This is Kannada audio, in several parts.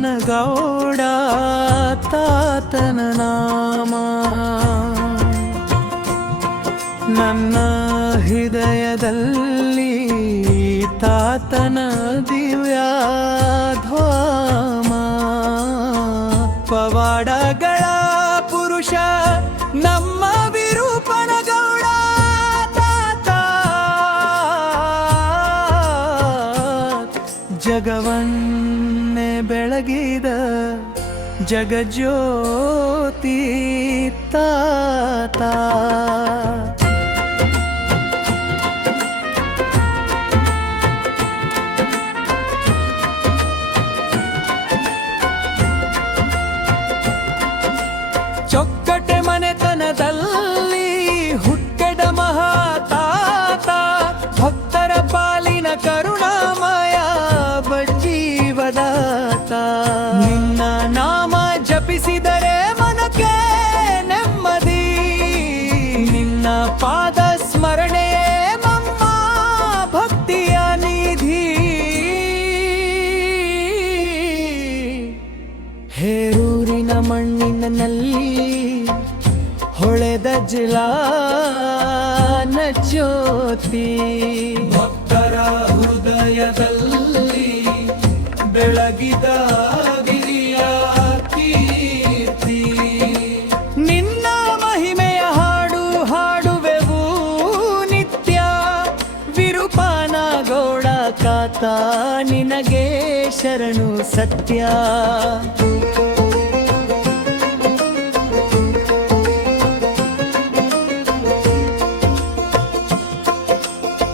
ವಿರೂಪನಗೌಡ ತಾತನ ನಾಮ ನನ್ನ ಹೃದಯದಲ್ಲಿ ತಾತನ ದಿವ್ಯಾಧ್ವಾಮ ಪವಾಡಗಳ ಪುರುಷ ನಮ್ಮ ವಿರೂಪನಗೌಡ ತಾತ ಜಗವನ್ನೇ ಬೆಳಗಿದ ಜಗಜ್ಯೋತಿ ತಾತ ಚೊಕ್ಕಟೆ ಮನೆತನದಲ್ಲಿ ಹುಟ್ಟೆಡ ಮಹಾತಾತ ಭಕ್ತರ ಪಾಲಿನ ಕರುಣಾಮಯ ಬಜ್ಜೀವದಾತ ನಿನ್ನ ನಾಮ ಜಪಿಸಿದರೆ ಮನಕ್ಕೆ ನೆಮ್ಮದಿ ನಿನ್ನ ಪಾದ ಸ್ಮರಣೆಯೇ ನಮ್ಮ ಭಕ್ತಿಯ ನಿಧಿ ಹೇರೂರಿನ ಮಣ್ಣಿನಲ್ಲಿ ಹೊಳೆದ ಜಿಲಾನ ಜ್ಯೋತಿ ಭಕ್ತರ ಹೃದಯದಲ್ಲಿ ಬೆಳಗಿದ ಗಿರಿಯ ಕೀರ್ತಿ ನಿನ್ನ ಮಹಿಮೆಯ ಹಾಡು ಹಾಡುವೆವು ನಿತ್ಯ ವಿರೂಪನಗೌಡ ಕಾತ ನಿನಗೆ ಶರಣು ಸತ್ಯ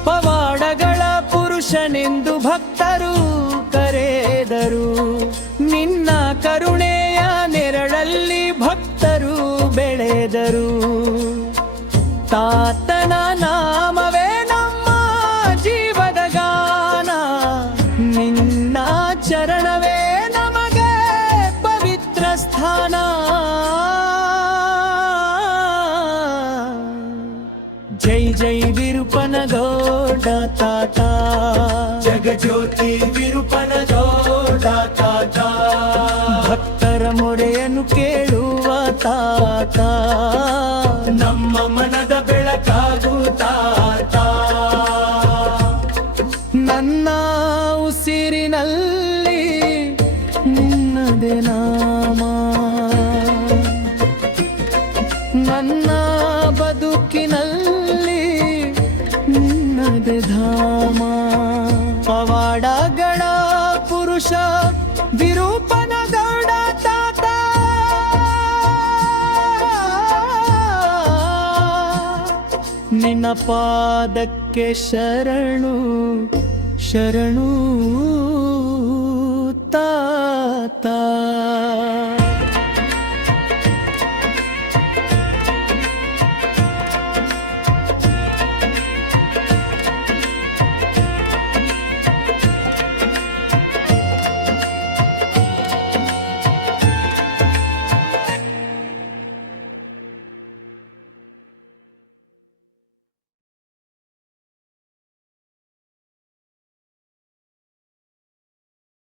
ಪವಾಡಗಳ ಪುರುಷನೆಂದು ಭಕ್ತರು ಕರೆದರು ನಿನ್ನ ಕರುಣೆಯ ನೆರಳಲ್ಲಿ ಭಕ್ತರು ಬೆಳೆದರು ತಾತನ ನಾಮವೇ ನಮ್ಮ ಜೀವದ ಗಾನ ನಿನ್ನ ಚರಣವೇ ನಮಗೆ ಪವಿತ್ರ ಸ್ಥಾನ ಜೈ ಜೈ ವಿರೂಪನಗೌಡ ತಾತ ಜಗಜ್ಯೋತಿ ವಿರೂಪನಗೌಡ ತಾತ ಭಕ್ತರ ಮೊರೆಯನ್ನು ಕೇಳುವ ತಾತ ನಮ್ಮ ಮನದ ಬೆಳಕಾಗು ತಾತ ನನ್ನ ಉಸಿರಿನಲ್ಲಿ ನಿನ್ನದೇ ನಾಮ ನನ್ನ ಬದುಕಿನಲ್ಲಿ ನಿನ್ನದೇ ಧಾಮ ಪವಾಡಗಳ ಪುರುಷ ವಿರೂಪನಗೌಡ ತಾತ ನಿನ್ನ ಪಾದಕ್ಕೆ ಶರಣು ಶರಣು